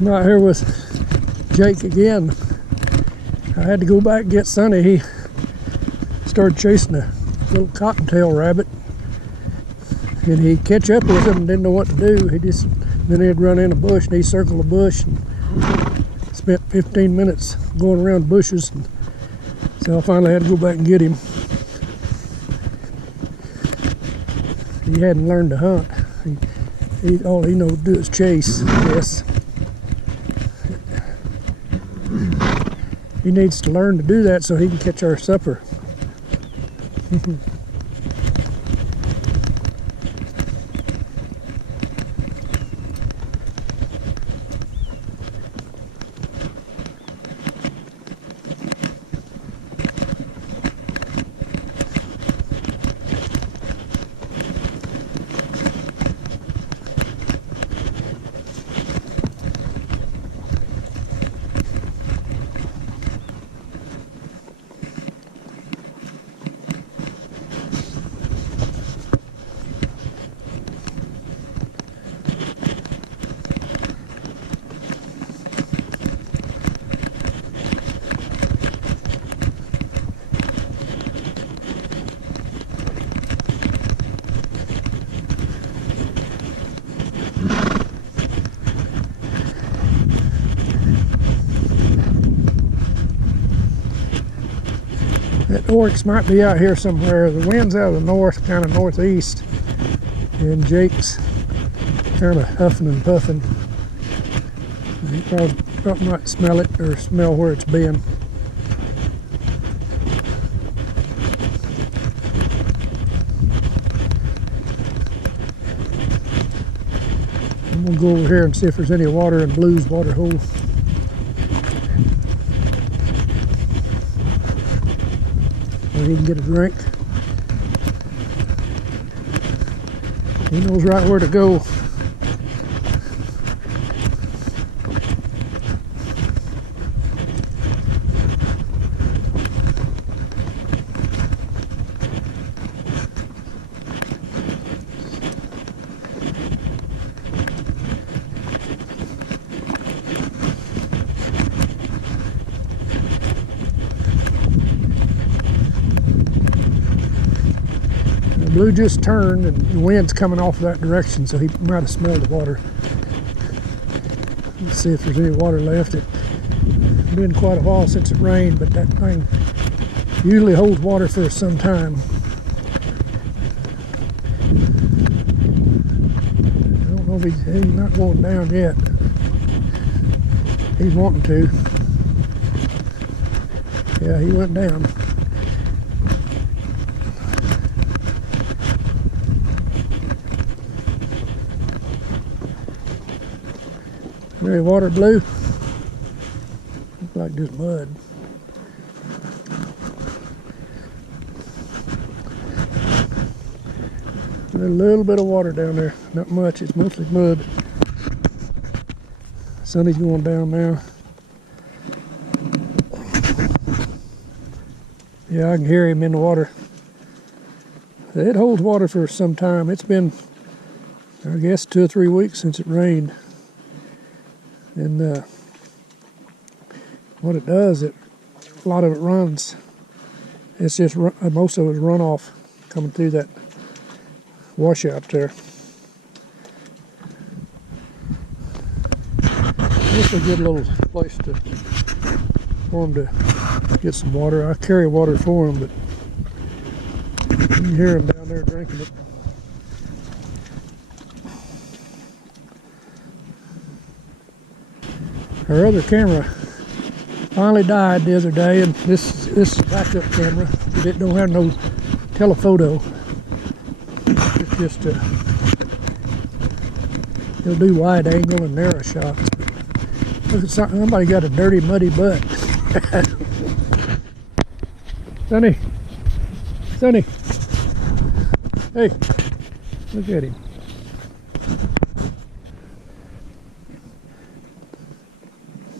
I'm out here with Jake again. I had to go back and get Sonny. He started chasing a little cottontail rabbit, and he'd catch up with him and didn't know what to do. Then he'd run in a bush, and he circled the bush and spent 15 minutes going around bushes. And so I finally had to go back and get him. He hadn't learned to hunt. All he knows to do is chase, I guess. He needs to learn to do that so he can catch our supper. That oryx might be out here somewhere. The wind's out of the north, kind of northeast, and Jake's kind of huffing and puffing. He probably might smell it or smell where it's been. I'm gonna go over here and see if there's any water in Blue's water hole. He can get a drink. He knows right where to go. Blue just turned and the wind's coming off that direction, so he might have smelled the water. Let's see if there's any water left. It's been quite a while since it rained, but that thing usually holds water for some time. I don't know if he's not going down yet. He's wanting to. Yeah, he went down. Any water, Blue? Looks like just mud. There's a little bit of water down there. Not much, it's mostly mud. Sonny's going down now. Yeah, I can hear him in the water. It holds water for some time. It's been, I guess, 2 or 3 weeks since it rained. And what it does, a lot of it runs. It's just most of it is runoff coming through that washout there. It's a good little place for them to get some water. I carry water for them, but you can hear them down there drinking it. Our other camera finally died the other day, and this is a backup camera. It don't have no telephoto. It's just it'll do wide angle and narrow shots. Look at somebody got a dirty, muddy butt. Sonny, hey, look at him.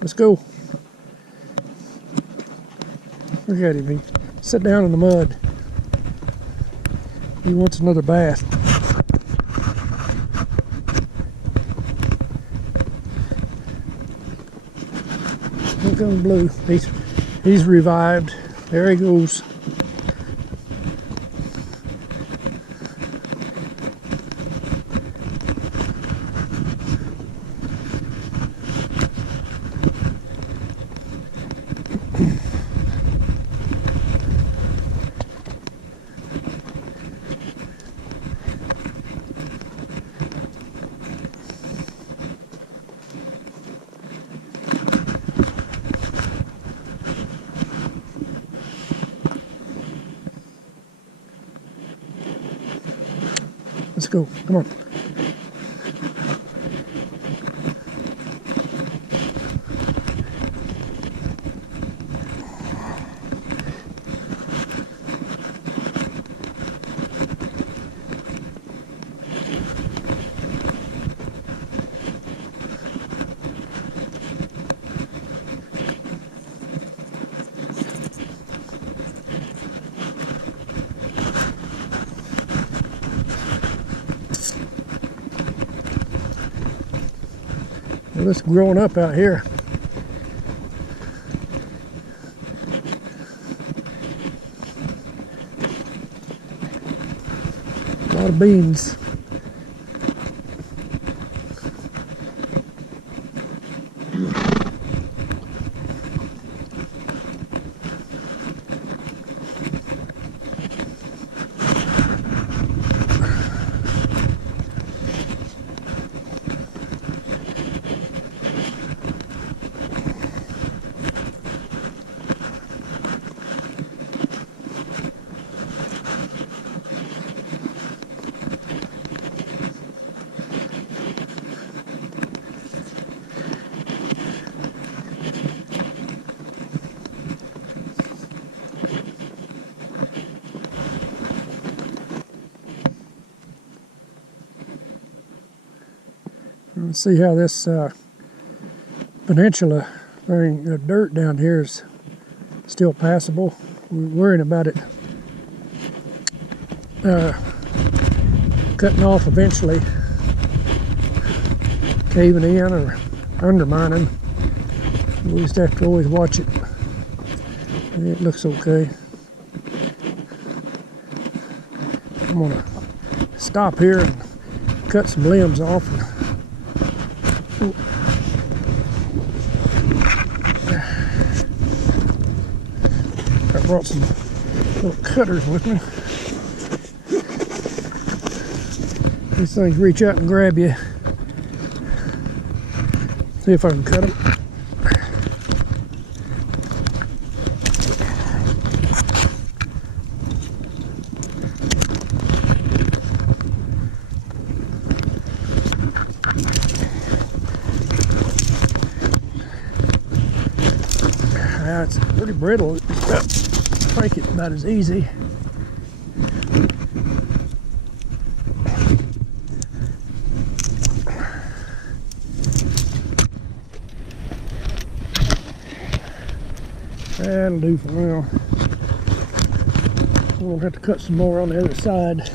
Let's go. Look at him. He sit down in the mud. He wants another bath. comes Blue. He's revived. There he goes. Let's go. Come on. Well, it's growing up out here. A lot of beans. Let's see how this peninsula thing, dirt down here is still passable. We're worrying about it cutting off eventually, caving in or undermining. We just have to always watch it. It looks okay. I'm gonna stop here and cut some limbs off. I brought some little cutters with me. These things reach out and grab you. See if I can cut them. It's pretty brittle. Break it about as easy. That'll do for now. We'll have to cut some more on the other side.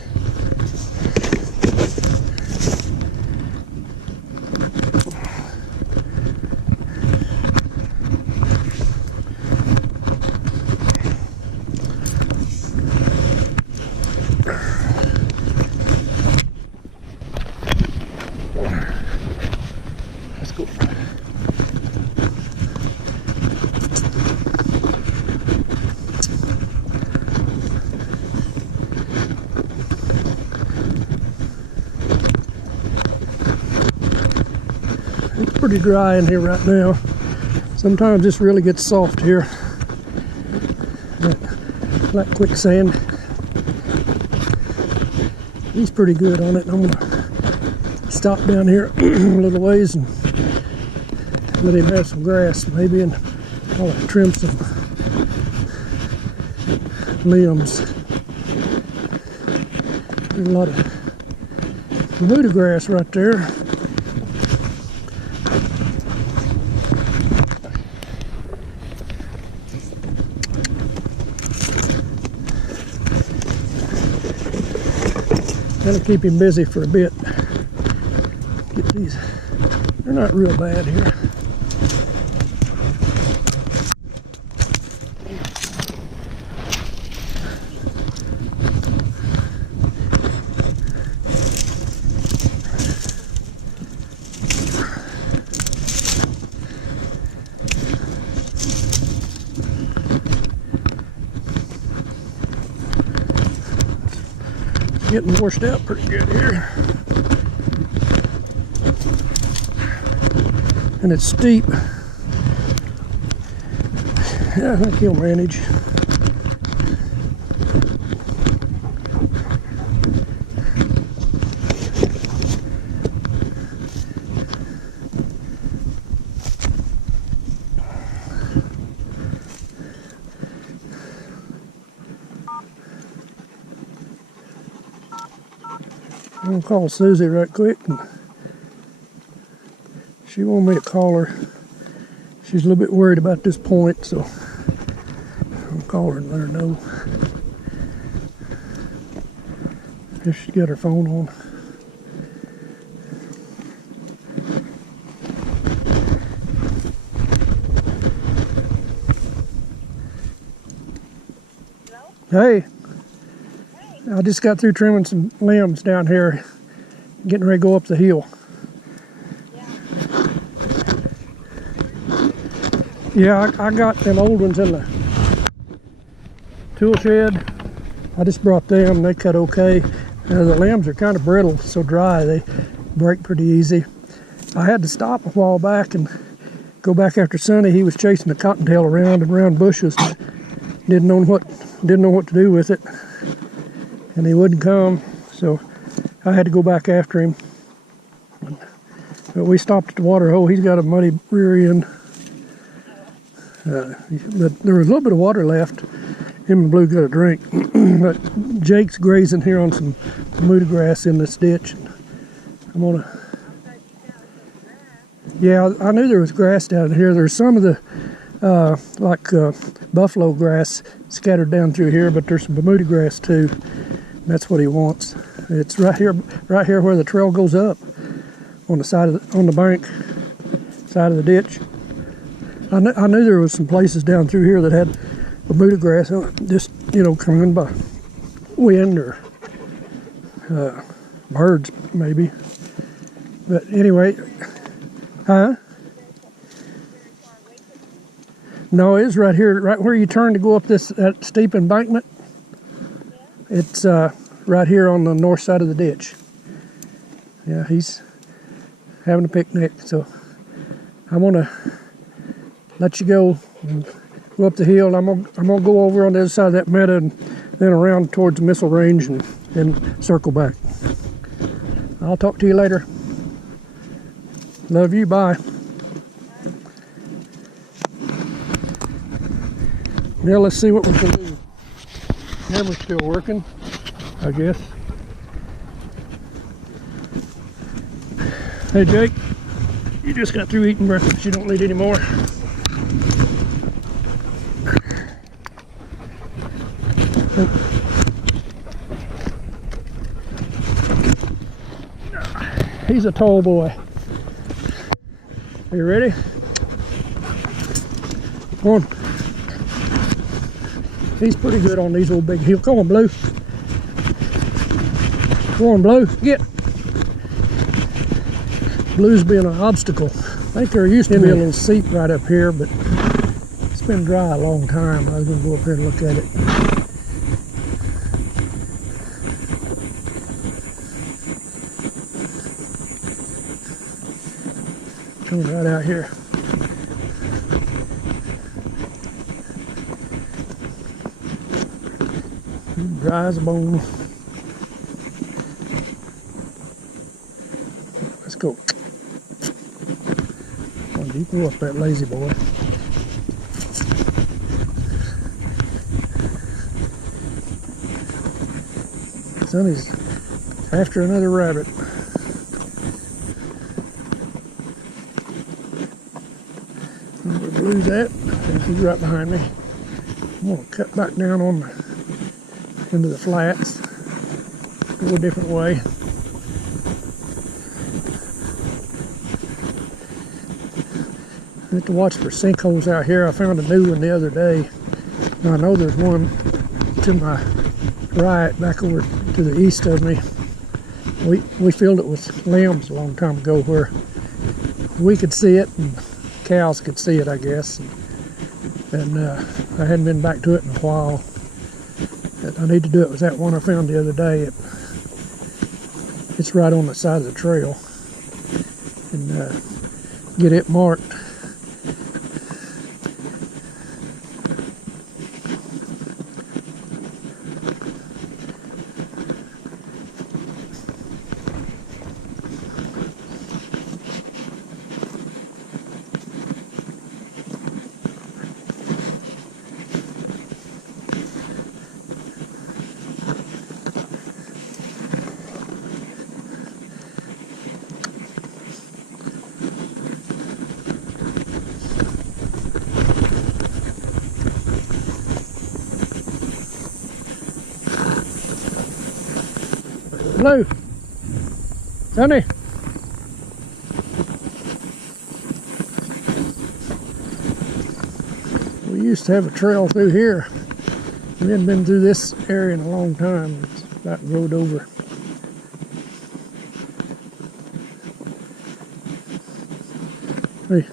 Let's go. It's pretty dry in here right now. Sometimes this really gets soft here, like quicksand. He's pretty good on it. I'm gonna stop down here a little ways and let him have some grass maybe, and I'll trim some limbs. There's a lot of Bermuda grass right there. That'll keep him busy for a bit. Get these. They're not real bad here. getting washed out pretty good here. And it's steep. Yeah, I think he'll manage. I'm gonna call Susie right quick. And she wanted me to call her. She's a little bit worried about this point, so I'll call her and let her know. If she's got her phone on. Hey. I just got through trimming some limbs down here, getting ready to go up the hill. Yeah, I got them old ones in the tool shed. I just brought them, they cut okay. The limbs are kind of brittle, so dry, they break pretty easy. I had to stop a while back and go back after Sonny. He was chasing the cottontail around and around bushes. Didn't know what to do with it. And he wouldn't come, so I had to go back after him. But we stopped at the water hole. He's got a muddy rear end. But there was a little bit of water left. Him and Blue got a drink. But Jake's grazing here on some Bermuda grass in this ditch. I'm gonna... Yeah, I knew there was grass down here. There's some of the buffalo grass scattered down through here, but there's some Bermuda grass too. That's what he wants. It's right here where the trail goes up on the side of on the bank side of the ditch. I knew there was some places down through here that had Bermuda grass, just coming by wind or birds maybe. But anyway, huh? No, it's right here, right where you turn to go up that steep embankment. It's right here on the north side of the ditch. Yeah, he's having a picnic, so I'm gonna let you go and go up the hill. I'm gonna go over on the other side of that meadow and then around towards the missile range and then circle back. I'll talk to you later. Love you, bye. Now let's see what we can do. Camera's still working, I guess. Hey Jake, you just got through eating breakfast. You don't need any more. He's a tall boy. Are you ready? Come on. He's pretty good on these old big hills. Come on, Blue. Come on, Blue. Get. Blue's being an obstacle. I think there used to be a little seep right up here, but it's been dry a long time. I was going to go up here and look at it. Coming right out here. Dry as a bone. Let's go. Come on, you go up that lazy boy. Sonny's after another rabbit. Where Blue's at? He's right behind me. I'm gonna cut back down on into the flats, go a different way. I have to watch for sinkholes out here. I found a new one the other day. Now, I know there's one to my right, back over to the east of me. We filled it with limbs a long time ago where we could see it and cows could see it, I guess. And I hadn't been back to it in a while. I need to do it with that one I found the other day. It's right on the side of the trail, and get it marked. Blue, Sonny. We used to have a trail through here. We hadn't been through this area in a long time. It's about rode over. Hey,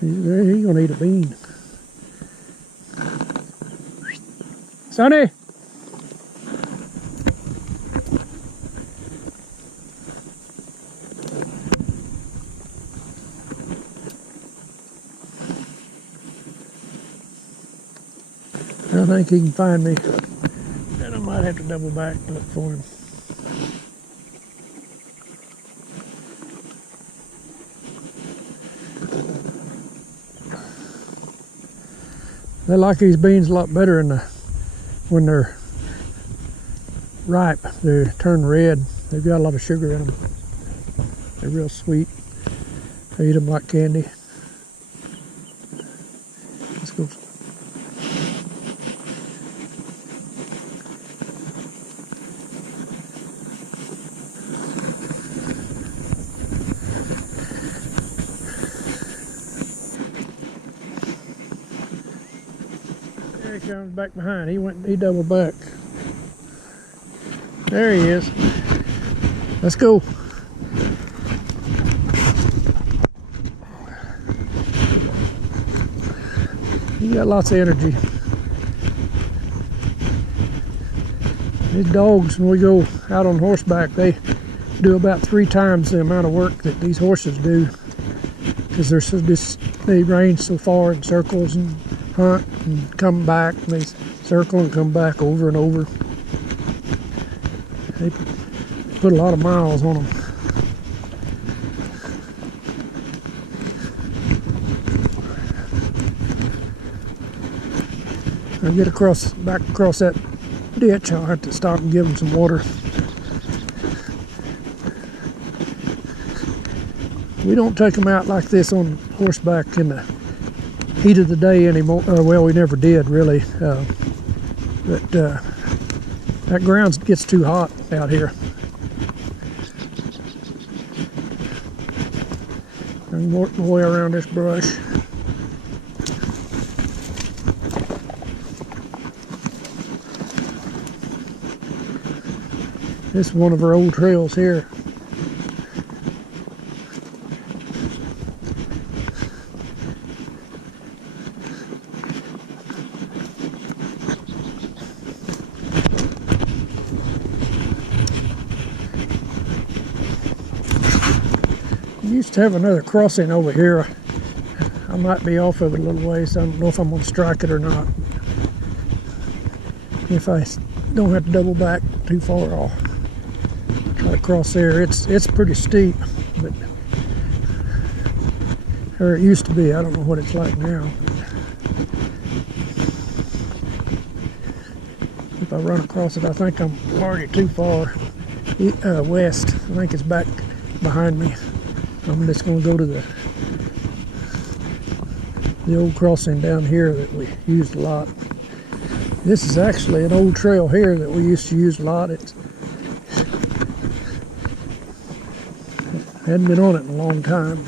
he's gonna eat a bean. Sonny. I think he can find me, and I might have to double back and look for him. They like these beans a lot better when they're ripe. They turn red. They've got a lot of sugar in them. They're real sweet. I eat them like candy. Let's go. There he comes back behind. He doubled back. There he is. Let's go. He got lots of energy. These dogs, when we go out on horseback, they do about 3 times the amount of work that these horses do, because they range so far in circles and hunt and come back, and they circle and come back over and over. They put a lot of miles on them. I get back across that ditch, I'll have to stop and give them some water. We don't take them out like this on horseback in the heat of the day anymore. Well, we never did really, but that ground gets too hot out here. I can work my way around this brush. This is one of our old trails here. We used to have another crossing over here. I might be off of it a little ways. I don't know if I'm going to strike it or not. If I don't have to double back too far, I'll try to cross there. It's pretty steep, but or it used to be. I don't know what it's like now. If I run across it, I think I'm already too far west. I think it's back behind me. I'm just going to go to the old crossing down here that we used a lot. This is actually an old trail here that we used to use a lot. It hadn't been on it in a long time.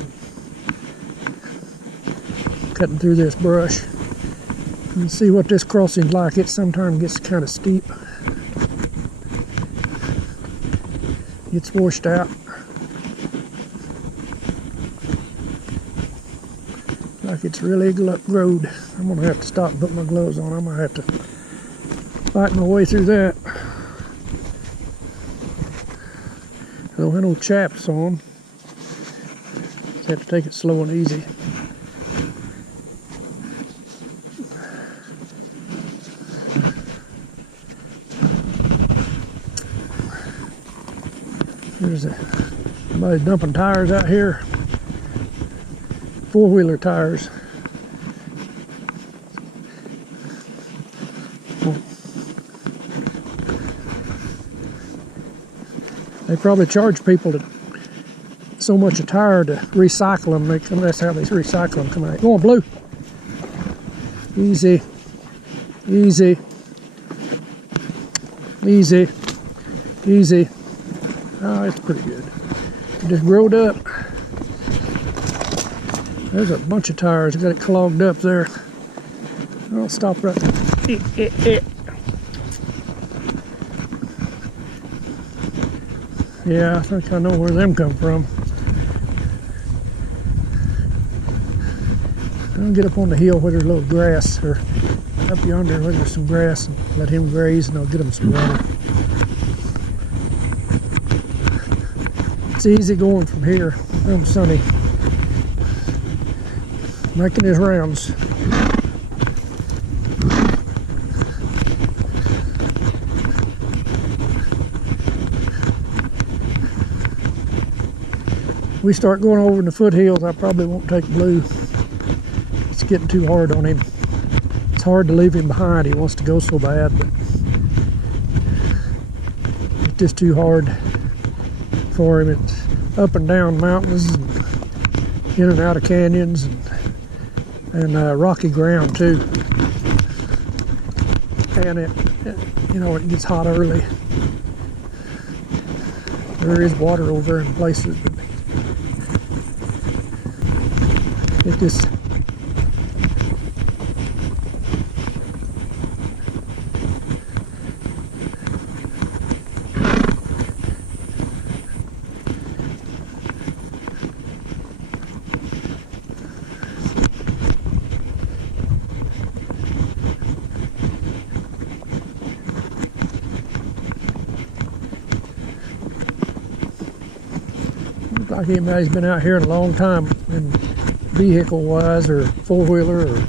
Cutting through this brush. You can see what this crossing's like. It sometimes gets kind of steep. Gets washed out. Like it's really road. I'm gonna have to stop and put my gloves on. I'm gonna have to fight my way through that. Don't have no chaps on. Just have to take it slow and easy. There's somebody dumping tires out here. Four-wheeler tires. They probably charge people so much a tire to recycle them. That's how they recycle them. Come on, go on, Blue. Easy, easy, easy, easy. Oh, it's pretty good. It just growed up. There's a bunch of tires. Got it clogged up there. I'll stop right there. Yeah, I think I know where them come from. I'll get up on the hill where there's a little grass, or up yonder where there's some grass, and let him graze, and I'll get him some water. It's easy going from here. I'm Sonny, making his rounds. We start going over in the foothills, I probably won't take Blue. It's getting too hard on him. It's hard to leave him behind. He wants to go so bad, but it's just too hard for him. It's up and down mountains, and in and out of canyons, and rocky ground too. And it gets hot early. There is water over in places, but it just looks like anybody's been out here in a long time, and vehicle wise, or four-wheeler, or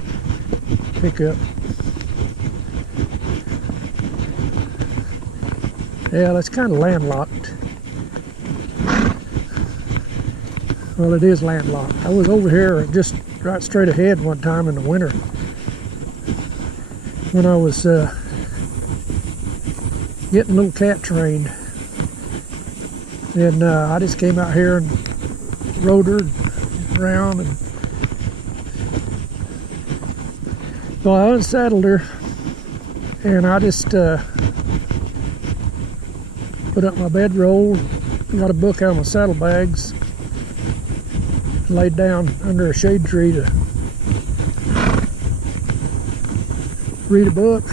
pickup. Yeah, that's kind of landlocked. Well, it is landlocked. I was over here just right straight ahead one time in the winter when I was getting little cat trained, and I just came out here and rode her around, and so I unsaddled her, and I just put up my bedroll, got a book out of my saddlebags, laid down under a shade tree to read a book,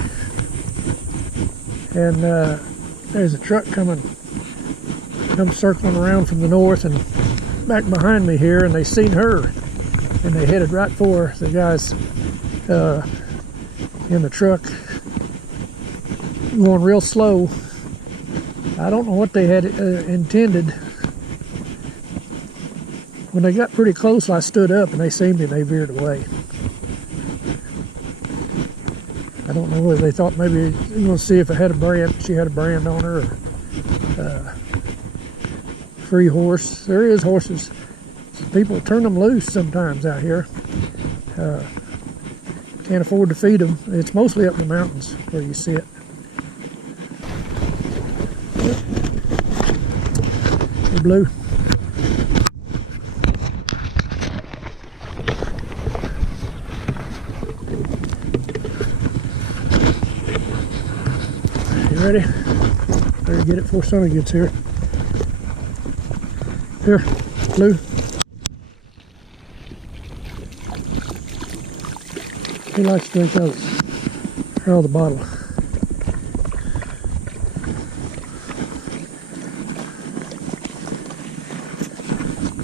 and there's a truck come circling around from the north and back behind me here, and they seen her, and they headed right for the guys in the truck, going real slow. I don't know what they had intended. When they got pretty close, I stood up, and they seen me, and they veered away. I don't know whether they thought maybe they were going to see if it had a brand. She had a brand on her, or free horse. There is horses. People turn them loose sometimes out here. Can't afford to feed them. It's mostly up in the mountains where you see it. Hey, Blue. You ready? Better get it before Sonny gets here. Here, Blue. He likes to drink out of the bottle.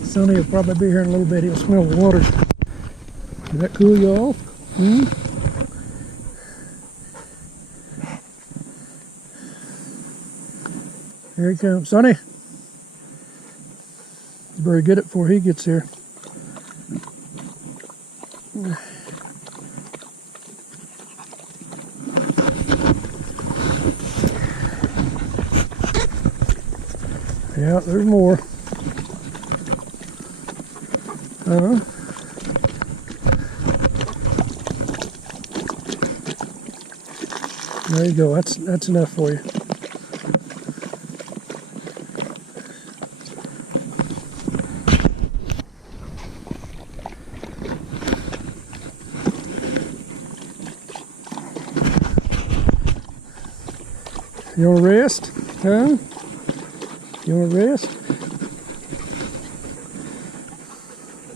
Sonny will probably be here in a little bit. He'll smell the water. Does that cool you off? Here he comes. Sonny. Better get it before he gets here. Yeah, there's more. There you go. That's enough for you. You want to rest? Huh? You want to rest?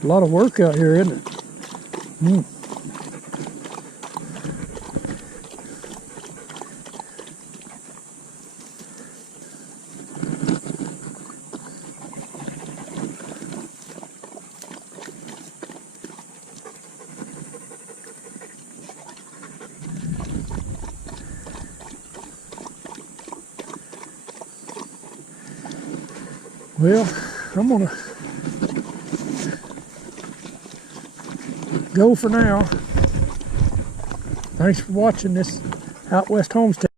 A lot of work out here, isn't it? Well, I'm gonna go for now. Thanks for watching this Out West Homestead.